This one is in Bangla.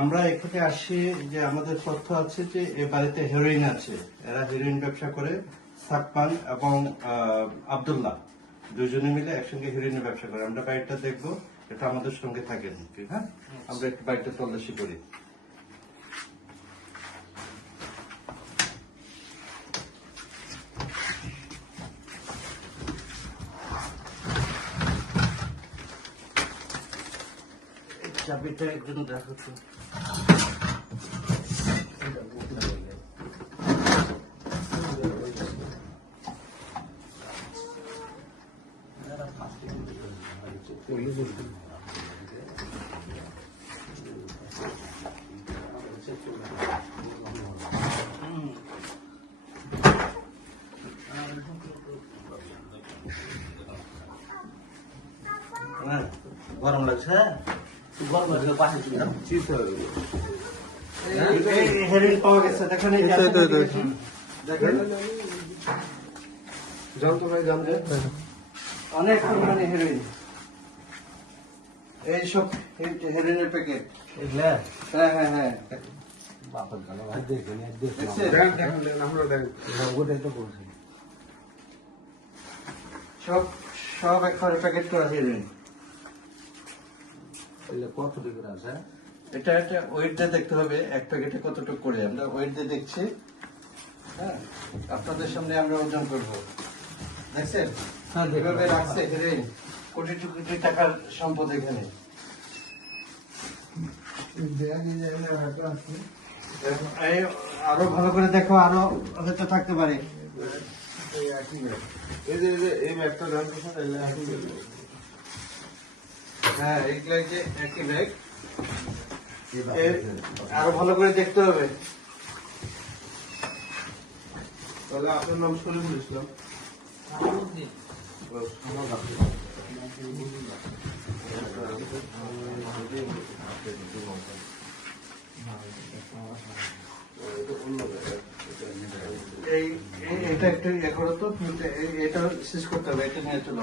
আমরা এখানে আসি যে আমাদের তথ্য আছে যে এ বাড়িতে হেরোইন আছে। এরা হেরোইন ব্যবসা করে, সাকমান এবং আবদুল্লাহ। দুজনে মিলে একসঙ্গে হেরোইনের ব্যবসা করে। আমরা বাড়িটা দেখব, এটা আমাদের সঙ্গে থাকেন। হ্যাঁ? আমরা একটু বাড়িটা তল্লাশি করি। চাবিটা একজন দেখো তো হ্যাঁ, গরম লাগছে গরম লাগলে পাশে ছিল এই হেরোইন পাওয়া গেছে দেখেন এই যে এই তো, এই তো, এই তো। হুম, দেখেন জানতো ভাই জানতো অনেক পরিমাণে হেরোইন এই সব হেরোইনের প্যাকেট হ্যাঁ হ্যাঁ হ্যাঁ সব সব একবারে প্যাকেট করা হেরোইন এগুলো কত ডিগ্রি আছে এটা একটা ওয়েট দিয়ে দেখতে হবে এক প্যাকেটে কতটুকু করে। আমরা ওয়েট দিয়ে দেখছি হ্যাঁ? আপনাদের সামনে আমরা ওজন করব। দেখছেন হ্যাঁ, দেখলাম। এভাবে রাখছে হেরোইন কোটি কোটি টাকার সম্পদ এখানে। আরও ভালো করে দেখো আরও হয়তো থাকতে পারে। এই যে এই যে এগুলো হ্যাঁ যে একই ব্যাগ আরও ভালো করে দেখতে হবে। তাহলে আপনার নাম শরীফুল ইসলাম এই এই- এটা একটু ইয়ে করো তো এটা শেষ করতে হবে এটা নিয়ে চলো।